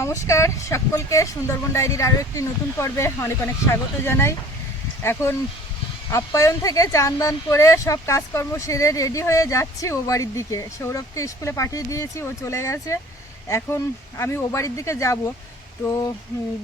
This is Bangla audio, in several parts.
নমস্কার সকলকে, সুন্দরবন ডায়েরির আরও একটি নতুন পর্বে অনেক অনেক স্বাগত জানাই। এখন আপ্যায়ন থেকে চান করে সব কাজকর্ম সেরে রেডি হয়ে যাচ্ছি ও বাড়ির দিকে। সৌরভকে স্কুলে পাঠিয়ে দিয়েছি, ও চলে গেছে। এখন আমি ও বাড়ির দিকে যাব। তো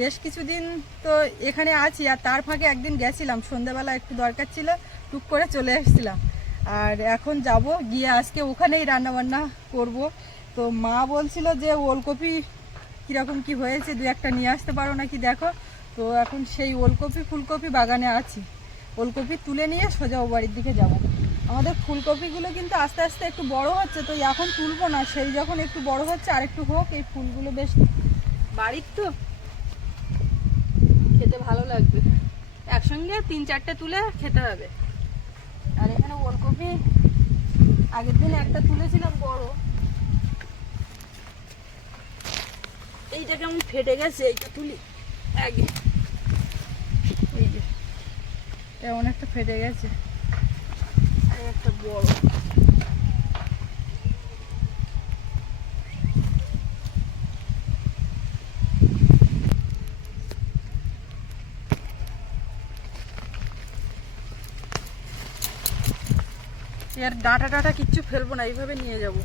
বেশ কিছুদিন তো এখানে আছি আর তার ফাঁকে একদিন গেছিলাম। সন্ধ্যাবেলা একটু দরকার ছিল, টুক করে চলে এসেছিলাম। আর এখন যাব, গিয়ে আজকে ওখানেই রান্নাবান্না করব। তো মা বলছিল যে ওলকপি কীরকম কি হয়েছে, দু একটা নিয়ে আসতে পারো নাকি দেখো। তো এখন সেই ওলকপি ফুলকপি বাগানে আছি। ওলকপি তুলে নিয়ে সোজা ও বাড়ির দিকে যাব। আমাদের ফুলকপিগুলো কিন্তু আস্তে আস্তে একটু বড় হচ্ছে, তো এখন তুলবো না। সেই যখন একটু বড় হচ্ছে আর একটু হোক, এই ফুলগুলো বেশ বাড়ির তো। খেতে ভালো লাগবে। একসঙ্গে তিন চারটে তুলে খেতে হবে। আর এখানে ওলকপি আগের দিন একটা তুলেছিলাম বড়। এইটা কেমন ফেটে গেছে এইটা তুলি। আগে এই যে। কেমন একটা ফেটে গেছে। আর একটা বড়। এর ডাঁটা টাটা কিচ্ছু ফেলব না এইভাবে নিয়ে যাব।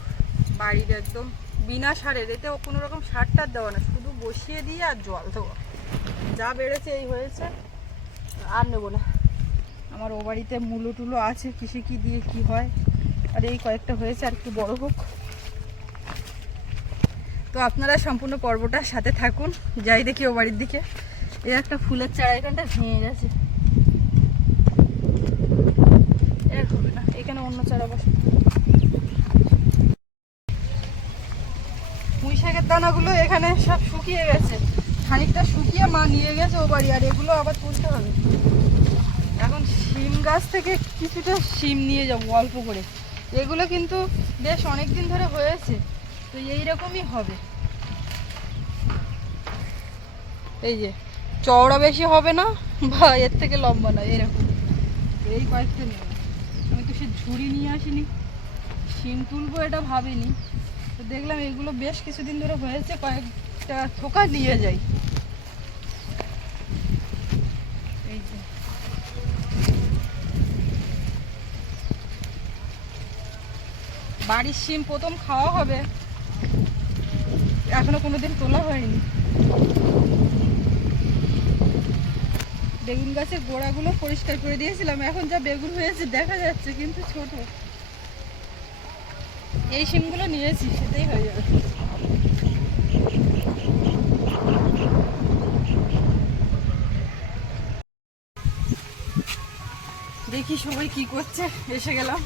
বাড়ির একদম। বিনা সারের, এতে কোনো রকম সার টার দেওয়া না, শুধু বসিয়ে দিয়ে আর জল দেওয়া। যা বেড়েছে এই হয়েছে, আর নেব না। আমার ও বাড়িতে মূলো টুলো আছে, কিসে কি দিয়ে কি হয়, আর এই কয়েকটা হয়েছে, আর একটু বড় হোক। তো আপনারা সম্পূর্ণ পর্বটার সাথে থাকুন, যাই দেখি ও বাড়ির দিকে। এই একটা ফুলের চারা এখানটা ভেঙে গেছে। হবে না, এখানে অন্য চারা বসে দানাগুলো এখানে সব শুকিয়ে গেছে। খানিকটা শুকিয়ে মা নিয়ে গেছে ও বাড়ি, আর এগুলো আবার তুলতে হবে। এখন শিম গাছ থেকে কিছুটা শিম নিয়ে যাব অল্প করে। এগুলো কিন্তু বেশ অনেক দিন ধরে হয়েছে, তো এইরকমই হবে। এই যে, চওড়া বেশি হবে না, বা এর থেকে লম্বা না, এরকম। এই কয়েকটা নেব। আমি তো সে ঝুড়ি নিয়ে আসিনি। শিম তুলবো এটা ভাবিনি। তো দেখলাম এগুলো বেশ কিছুদিন ধরে হয়েছে, কয়েকটা থোকা নিয়ে যাই। বাড়ির শিম প্রথম খাওয়া হবে, এখনও কোনোদিন তোলা হয়নি। বেগুন গাছের গোড়াগুলো পরিষ্কার করে দিয়েছিলাম, এখন যা বেগুন হয়েছে দেখা যাচ্ছে, কিন্তু ছোট। এই সিমগুলো নিয়েছি, সেটাই হয়ে যাবে। দেখি সবাই কি করছে, এসে গেলাম।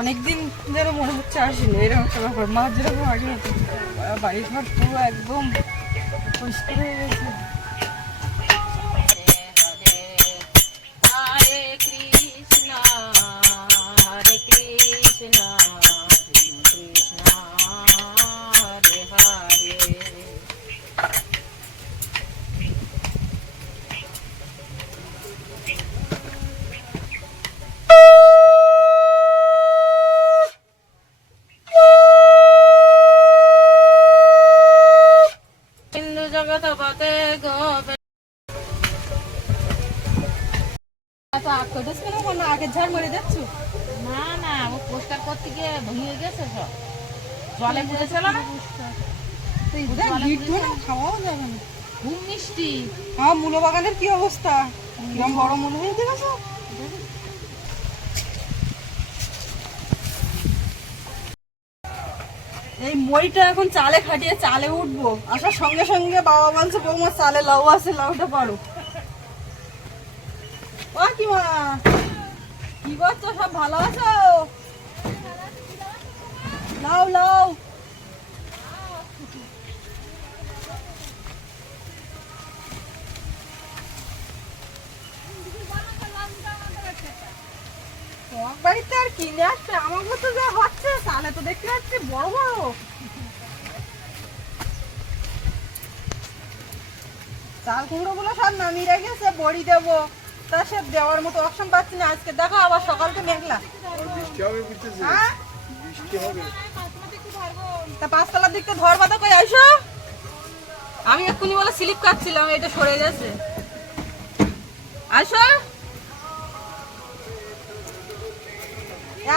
অনেকদিন ধরে মনে হচ্ছে আসিনি, এরকম একটা ব্যাপার। মা যেরকম আগে বাড়ি ঘর পুরো একদম পরিষ্কার হয়ে গেছে। ঝাড় মেরে দেখছ? না না ও পোস্টার করতে গিয়ে ভেঙে গেছে সব। জলে পড়েছিল না? খাওয়াও যাবে না। খুব মিষ্টি। আমার মূলো বাগানের কি অবস্থা? কিরম বড় মূল হয়েছে দেখো এই মইটা এখন চালে খাটিয়ে চালে উঠবো। আসার সঙ্গে সঙ্গে বাবা বলছে বৌমা চালে লাউ আছে লাউটা পারো। ও কি মা! কি করছ? সব ভালো আছো? লাউ তোমার বাড়িতে আর কিনে আসছে আমাকে তো যা হচ্ছে, তাহলে তো দেখতে পাচ্ছি বড় বড়। চাল কুমড়ো গুলো সব নামিয়ে রেখেছে, বড়ি দেবো। তা সে দেওয়ার মতো অপশন পাচ্ছি না। আজকে দেখো আবার সকালকে মেঘলা। বৃষ্টি হবে বুঝতেছি হ্যাঁ? বৃষ্টি হবে। তা পাঁচতলার দিকটা ধরবা তো কই আইস। আমি এক্ষুনি বলে স্লিপ কাটছিলাম এটা সরে গেছে। আসো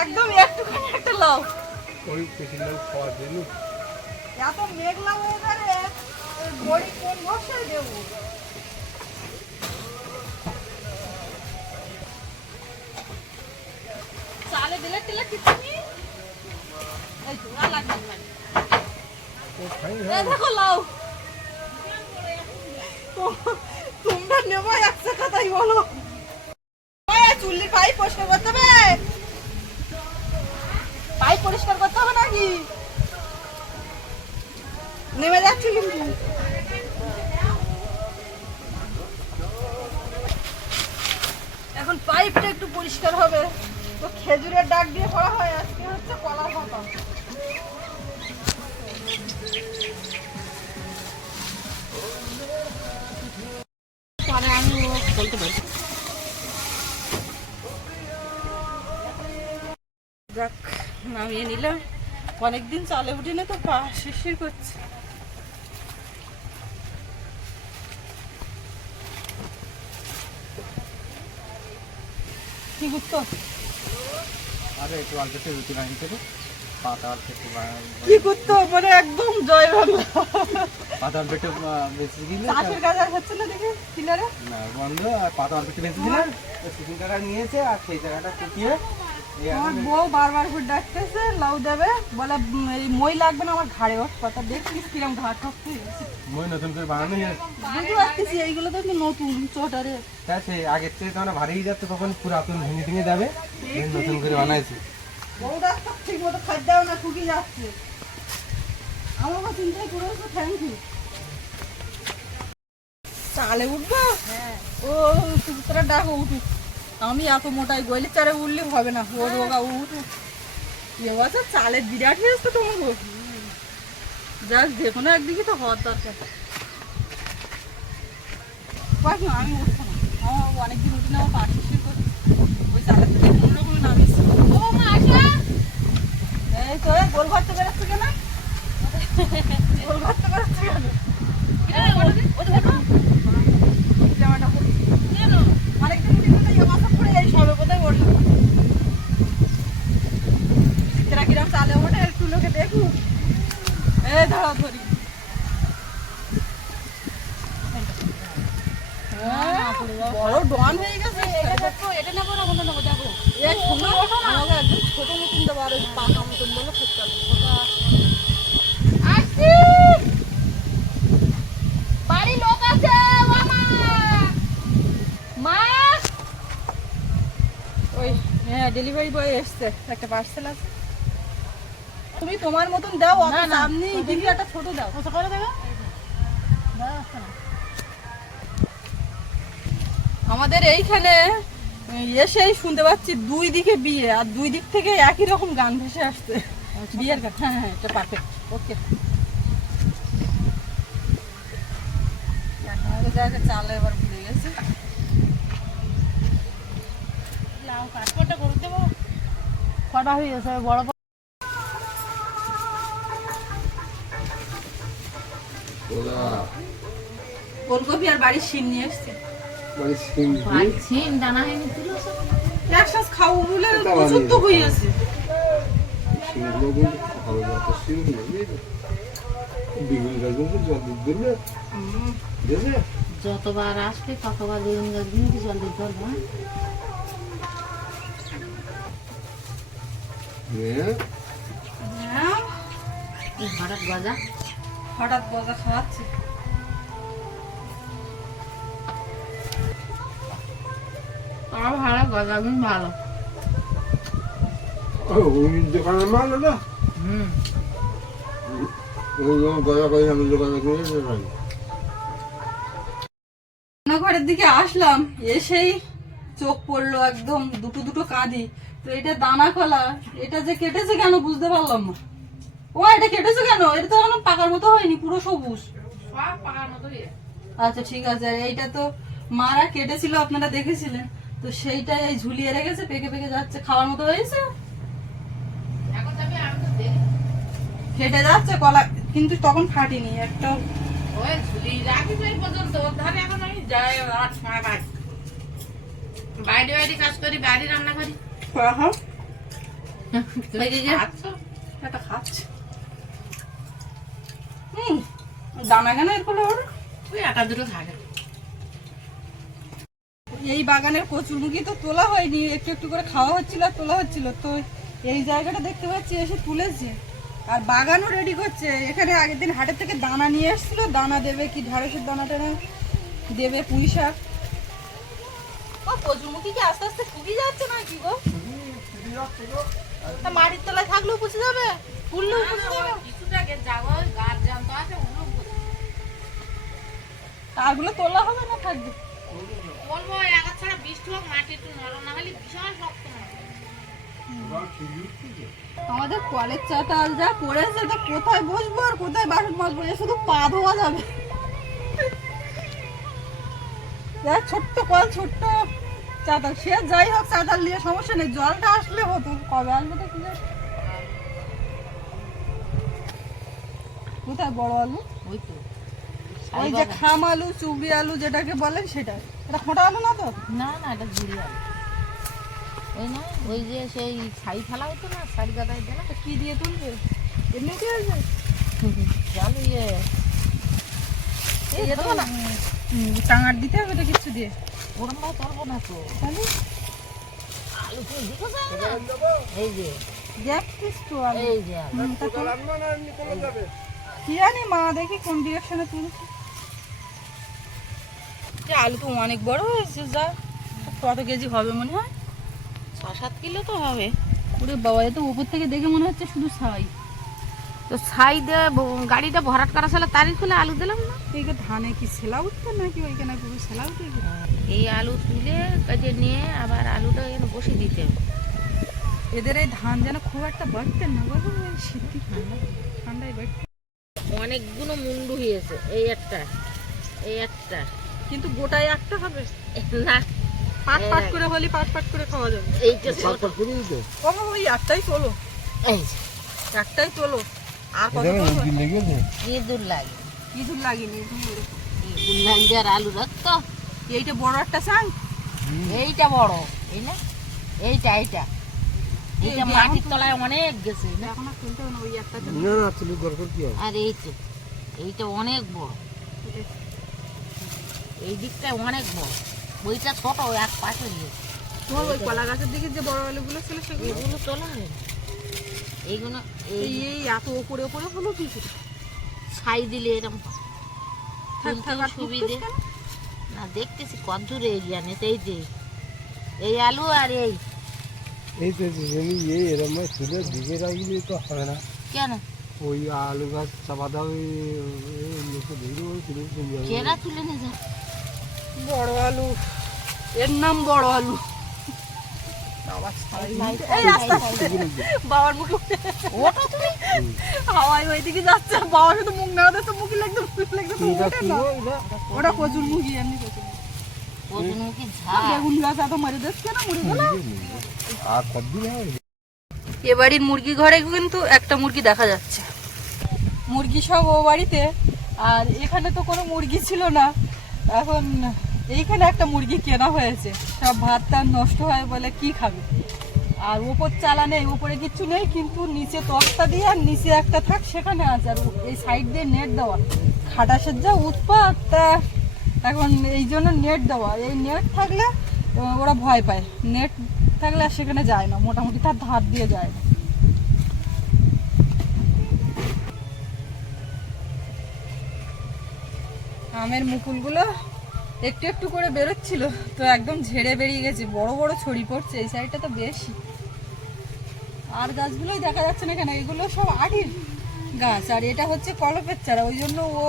একদম একটুখানি একটা লাও। ওই এত মেঘলা হয়ে গেলে বড়ি কোন বসায় দেবো? চালে দিলে টিলে কিছু নেই। এই লাও তোমরা নেব একশো কথাই বলো। চুল্লি পাইপ পরিষ্কার করতে হবে। পাইপ পরিষ্কার করতে হবে নাকি? নেমে যাচ্ছি কিন্তু। এখন পাইপটা একটু পরিষ্কার হবে। তো খেজুরের ডাক দিয়ে করা হয়, আজকে হচ্ছে পরে আমি বলতে পারি। যাক, নামিয়ে নিলাম। অনেকদিন চালে উঠি না তো, পা শিরশির করছে। কি করতো আরে একটু অল্প একটু রুটি বানিয়ে দেবো। পাতা একটু কি করতো মানে একদম জয় বাংলা। পাতা অল্প একটু বেশি দিলে চাষের কাজ আর হচ্ছে না দেখি কিনারে? না বন্ধ আর পাতা একটু বেশি দিলাম শুকিং টাকা নিয়েছে আর সেই জায়গাটা এই আমার বউ বারবার করে ডাকতেছে লাউ দেবে। বলে এই মই লাগবে না আমার ঘাড়ে ওঠ কথা দেখছিস কিরম ঘাট ঠকতে মই নতুন করে বানানো বুঝতে পারতেছি এইগুলো তো একটু নতুন চটারে। সে আগের থেকে তখন ভারী যাচ্ছে তখন পুরাতন ভেঙে ভেঙে যাবে। নতুন করে বানাইছি। বউটা ঠিক মতো খাদ্যও না শুকিয়ে যাচ্ছে। আমার কথা চিন্তাই করেছ থ্যাংক ইউ চালে উঠবো? হ্যাঁ। ও তোরা ডাকো উঠুক। আমি এত মোটাই গলি চারে উঠলে হবে না। ও চালের বিরাট হয়েছে তোমার যাক, দেখো না একদিকে তো হওয়ার দরকার। আমি উঠবো না। অনেকদিন উঠি না আমার পা শিশির করে ওই চালের থেকে কোনো রকম নামিয়েছি ও মা আসা এই তো এই গোল ঘরতে বেরোচ্ছে কেন গোল ঘরতে বেরোচ্ছে কেন জামাটা পরে। অনেকদিন উঠি না, এই মাথা পরে এই সবে কোথায় উঠল। চিত্রা কিরম চালে ওঠে একটু লোকে দেখুক এ ধরা ধরি হ্যাঁ, বড় ডন হয়ে গেছে এটা নেব না কোনটা নেব দেখো এ শোনো, আমাকে একদম ছোট মতন দেবো আর ওই পাকা মতন বলে করতে হবে। আসছি বাড়ি লোক আছে মামা মা ওই হ্যাঁ ডেলিভারি বয় এসছে। একটা পার্সেল আছে। তুমি তোমার মতন দাও অত না, না। দিদি একটা ছোট দাও। কত করে দেবে আমাদের এইখানে এসেই শুনতে পাচ্ছি দুই দিকে বিয়ে আর দুই দিক থেকে একই রকম গান ভেসে আসছে। বিয়ের গান। হ্যাঁ হ্যাঁ এটা পারফেক্ট ওকে জায়গায় চাল এবার ভুলে গেছে লাউ কাটপটা করে দেবো কটা হয়ে গেছে বড় বড় ফুলকপি আর বাড়ির শিম নিয়ে এসছে। সিম ভাই ছিন দানা হয়নি তুলো সব একসাথে খাব বলে প্রচুর তো হয়ে আছে। সিমগুলো কিন্তু ভালো জাতের সিম নেই বেগুন গাছ জল দিলে। যতবার আসবে ততবার বেগুন জল দিতে পারব হঠাৎ গজা? হঠাৎ গজা খাওয়াচ্ছে। আমার ভালো গজা কিন্তু ভালো। দোকানের মাল না হুম। গজা করে আমি দোকানে করে রান্নাঘরের দিকে আসলাম এসেই চোখ পড়ল একদম দুটো দুটো কাঁদি তো এটা দানা কলা এটা যে কেটেছে কেন বুঝতে পারলাম না। ও এটা কেটেছে কেন? এটা তো এখন পাকার মতো হয়নি পুরো সবুজ। আচ্ছা ঠিক আছে। আর এইটা তো মারা কেটেছিল আপনারা দেখেছিলেন। তো সেইটাই এই ঝুলিয়ে রেখেছে পেকে পেকে যাচ্ছে। খাওয়ার মতো হয়েছে? ফেটে যাচ্ছে কলা কিন্তু তখন ফাটিনি একটা ওই রাখি এই পর্যন্ত। ওর ধারে এখন আমি যাই আট বাইরে বাইরে কাজ করি বাইরে রান্না করি দানা কেন এরপরে ওর ওই দুটো থাকে এই বাগানের কচুরমুখী তো তোলা হয়নি। একটু একটু করে খাওয়া হচ্ছিল তোলা হচ্ছিল। তো এই জায়গাটা দেখতে পাচ্ছি এসে তুলেছে। আর বাগানও রেডি করছে। এখানে আগের দিন হাটের থেকে দানা নিয়ে এসেছিল। দানা দেবে কি ঢেঁড়সের দানা টানা দেবে পুঁই শাক। ও কচুরমুখী কি আস্তে আস্তে শুকিয়ে যাচ্ছে না কি গো? মাটির তলায় থাকলেও পুষে যাবে ফুললেও পুষে যাবে। কিছুটা গে গাছ জানতো আছে ওগুলো তারগুলো তোলা হবে না থাকবে? বলব এক ছাড়া বৃষ্টি হোক মাটি একটু নরম না হলে বিশাল শক্ত আমাদের কলের চাতাল যা পড়েছে তো কোথায় বসবো আর কোথায় বাসন মাজবো? এ শুধু পা ধোয়া যাবে। যা ছোট্ট কল ছোট্ট। চাতাল সে যাই হোক চাতাল নিয়ে সমস্যা নেই। জলটা আসলে হতো কবে আসবে তো কোথায় বড় আলু? ওই তো। ওই যে খাম আলু চুবড়ি আলু যেটাকে বলেন সেটা। এটা খোঁটা আলু না তো? না না এটা ঝুড়ি আলু। ওই না ওই যে সেই ছাই ফেলা হতো না শাড়ি গাদায় দেনা কি দিয়ে তুলবে? এমনি কি আছে জল ইয়ে। টাঙার দিতে হবে তো কিছু দিয়ে। ওরম ভাই না তো। তাহলে? আলু তো দেখো এই যে। দেখছিস তো আলু এই যে আলু। হুম, তা তো- কি জানি মা দেখি কোন ডিরেকশনে তুলছে। যে আলু তো অনেক বড় হয়েছে যা। কত কেজি হবে মনে হয়? ছ সাত কিলো তো হবে। ওরে বাবা এ তো উপর থেকে দেখে মনে হচ্ছে শুধু ছাই। তো ছাই দিয়ে গাড়িটা ভরাট করা ছিল তারই খুলে আলু দিলাম না। এই যে ধানে কি সেলা উঠতে নাকি ওইখানে পুরো সেলা উঠে এই আলু তুলে কাজে নিয়ে আবার আলুটা এখানে বসে দিতে এদের এই ধান যেন খুব একটা বাড়তেন না বলো এই শীতই ঠান্ডা ঠান্ডায় বাড়তে অনেকগুলো মুন্ডু হয়েছে এই একটা এই একটা। কিন্তু গোটায় একটা হবে? না। পাট পাট করে হলে পাট পাট করে খাওয়া যাবে। এইটা ছোট। ও বাবা, ওই একটাই তোলো। এই একটাই তোলো। আর? ইঁদুর লাগে ইঁদুর লাগেনি। ইঁদুর লাগলে আর আলু রাখতো এইটা বড় একটা চাং এইটা বড় এই না? এইটা এইটা। এইটা মাটির তলায় অনেক গেছে না? এখন আর তুলতে হবে ওই একটা না না তুমি দরকার কি হবে আর এই তো এইটা অনেক বড়। এই দিকটা অনেক বড়। ওইটা ছোট এক পাশে নিয়ে তোমার ওই কলা গাছের দিকে যে বড় আলুগুলো ছিল সেগুলো? তোলা হয় এইগুলো এই এই এত ওপরে ওপরে হলো কি ছাই দিলে এরকম সুবিধে না দেখতেছি কদ্দূরে এরিয়া নেই এই যে এই আলু আর এই এই তো জমি এই এরম তুলে দিকে রাখলে তো হবে না কেন ওই আলু গাছ চাপা দাও লোকে ধরে ওই তুলে কেরা তুলে নিয়ে যা বড় আলু এর নাম বড় আলু। এই বাবার মুখে ওটা তুমি? হাওয়ায় ওইদিকে যাচ্ছে। আর বাবা শুধু মুখ না তো মুখে লাগতে মুখ লাগতে তো ওঠে না। ওটা কচুর মুখি এমনি কচুর মুখী। কজনমুখী আর ঝাল। বেগুন গাছ এত মারি দিচ্ছে না মুড়ি গুলো আর কতদিন হবে এ বাড়ির মুরগি ঘরে কিন্তু একটা মুরগি দেখা যাচ্ছে। মুরগি সব ও বাড়িতে। আর এখানে তো কোনো মুরগি ছিল না। এখন এইখানে একটা মুরগি কেনা হয়েছে। সব ভাত টাত নষ্ট হয় বলে কি খাবে? আর ওপর চালা নেই, ওপরে কিচ্ছু নেই, কিন্তু নিচে তক্তা দিয়ে আর নিচে একটা থাক, সেখানে আছে। আর এই সাইড দিয়ে নেট দেওয়া। খাটাসের যা উৎপাত, তা এখন এই জন্য নেট দেওয়া। এই নেট থাকলে ওরা ভয় পায়। নেট থাকলে আর সেখানে যায় না। মোটামুটি তার ধার দিয়ে যায় না। আমের মুকুলগুলো একটু একটু করে বেরোচ্ছিল, তো একদম ঝেড়ে বেরিয়ে গেছে। বড় বড় ছড়ি পড়ছে, এই সাইডটা তো বেশি। আর গাছগুলোই দেখা যাচ্ছে না কেন, এগুলো সব আটির গাছ, আর এটা হচ্ছে কলপের চারা, ওই জন্য ও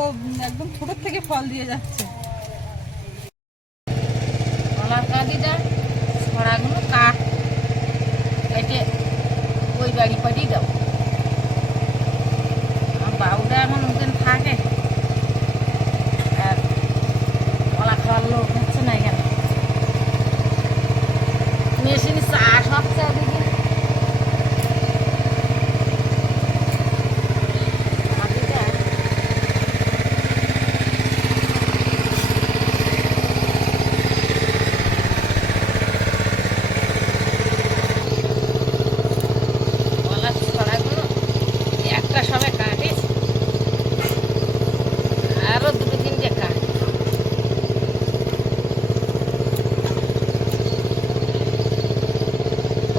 একদম ছোটোর থেকে ফল দিয়ে যাচ্ছে। কাঠ কেটে। ওই বাড়ি পাঠিয়ে দাও। বাবুটা এখন থাকে।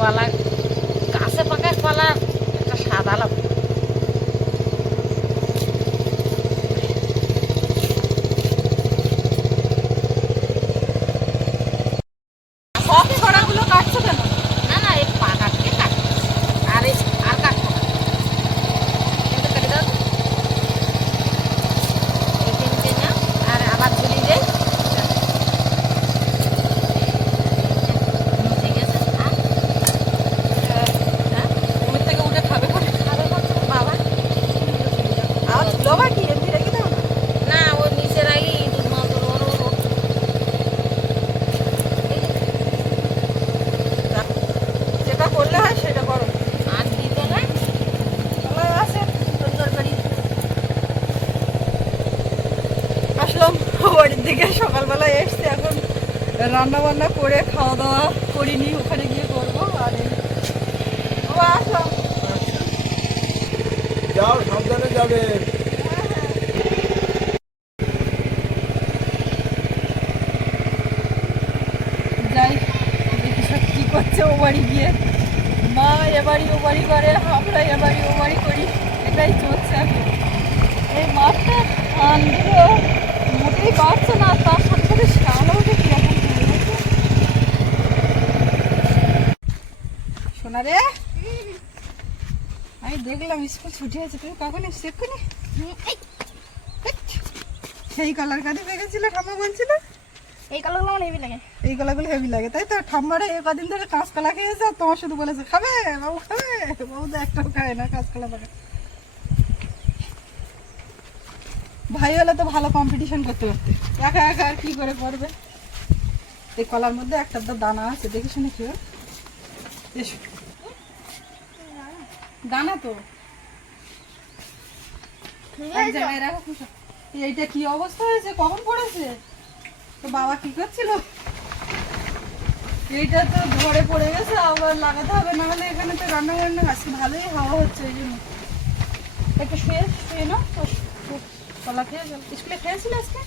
দেওয়া লাগবে রান্না বান্না করে খাওয়া দাওয়া করিনি ওখানে গিয়ে করব আর আসলাম যাও সাবধানে যাবে। যাই দেখি সব কি করছে ও বাড়ি গিয়ে? মা এ বাড়ি ও বাড়ি করে আমরা এ বাড়ি ও বাড়ি করি এটাই চলছে এই মাঠটা আনগুলো মোটেই বাড়ছে না তার সাথে সাথে শ্যাওলাও যে কীরকম হয়ে গেছে। শোনা রে? আমি দেখলাম স্কুল ছুটি হয়েছে তুমি কখন এসছো এক্ষুনি? সেই কালার কাঁদি পেকেছিল ঠাম্মা বলছিল? এই কালারগুলো আমার হেভি লাগে। এই কলাগুলো হেভি লাগে তাই তো? ঠাম্মারে এ কদিন ধরে কাঁচকলা খেয়েছে আর তোমার শুধু বলেছে খাবে বাবু খাবে বাবু তো একটাও খায় না কাঁচকলা পাকা। ভাই হলে তো ভালো কম্পিটিশন করতে পারতে। একা একা আর কি করে করবে? এই কলার মধ্যে একটা দানা আছে দেখে শুনে খেয়ে এসো। দানা তো। এক জায়গায় রাখো এইটা কি অবস্থা হয়েছে? কখন পড়েছে? তো বাবা কি করছিল? এইটা তো ঘরে পড়ে গেছে আবার লাগাতে হবে না হলে এখানে তো রান্না বান্না আজকে ভালোই হাওয়া হচ্ছে এই জন্য। একটু শুয়ে শুয়ে নাও কলা খেয়ে যাও। স্কুলে খেয়েছিল আজকে?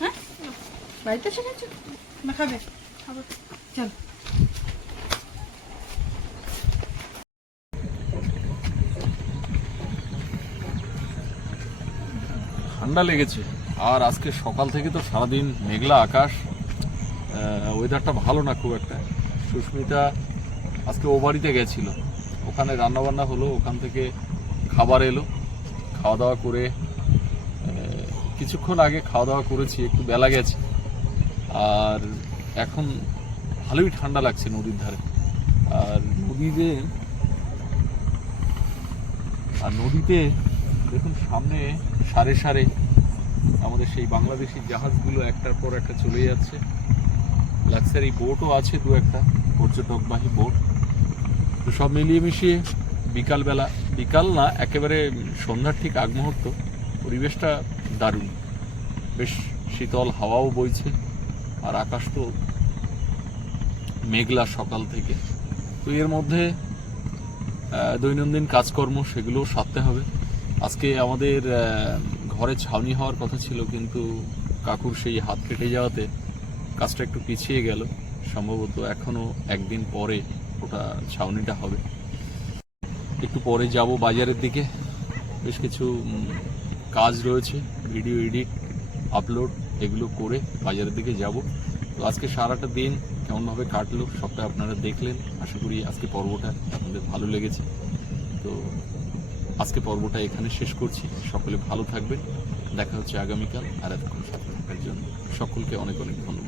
হ্যাঁ? বাড়িতে এসে গেছো না খাবে? খাবে। চল। ঠান্ডা লেগেছে। আর আজকে সকাল থেকে তো সারাদিন মেঘলা আকাশ। ওয়েদারটা ভালো না খুব একটা। সুস্মিতা আজকে ও বাড়িতে গেছিল। ওখানে রান্নাবান্না হলো, ওখান থেকে খাবার এলো। খাওয়া দাওয়া করে কিছুক্ষণ আগে খাওয়া দাওয়া করেছি, একটু বেলা গেছে। আর এখন ভালোই ঠান্ডা লাগছে নদীর ধারে। আর নদীতে আর নদীতে দেখুন, সামনে সারে সারে আমাদের সেই বাংলাদেশি জাহাজগুলো একটার পর একটা চলে যাচ্ছে। লাক্সারি বোটও আছে দু একটা পর্যটকবাহী বোট তো সব মিলিয়ে মিশিয়ে বিকালবেলা, বিকাল না, একেবারে সন্ধ্যার ঠিক আগ মুহূর্ত, পরিবেশটা দারুণ। বেশ শীতল হাওয়াও বইছে, আর আকাশ তো মেঘলা সকাল থেকে। তো এর মধ্যে দৈনন্দিন কাজকর্ম সেগুলোও সারতে হবে। আজকে আমাদের ঘরে ছাউনি হওয়ার কথা ছিল, কিন্তু কাকুর সেই হাত কেটে যাওয়াতে কাজটা একটু পিছিয়ে গেল। সম্ভবত এখনও একদিন পরে ওটা ছাউনিটা হবে। একটু পরে যাব বাজারের দিকে। বেশ কিছু কাজ রয়েছে, ভিডিও এডিট, আপলোড এগুলো করে বাজারের দিকে যাব। তো আজকে সারাটা দিন কেমনভাবে কাটলো সবটা আপনারা দেখলেন। আশা করি আজকে পর্বটা আপনাদের ভালো লেগেছে। তো আজকে পর্বটা এখানে শেষ করছি। সকলে ভালো থাকবেন। দেখা হচ্ছে আগামীকাল আর এতক্ষণ সাথে থাকার জন্য সকলকে অনেক অনেক ধন্যবাদ।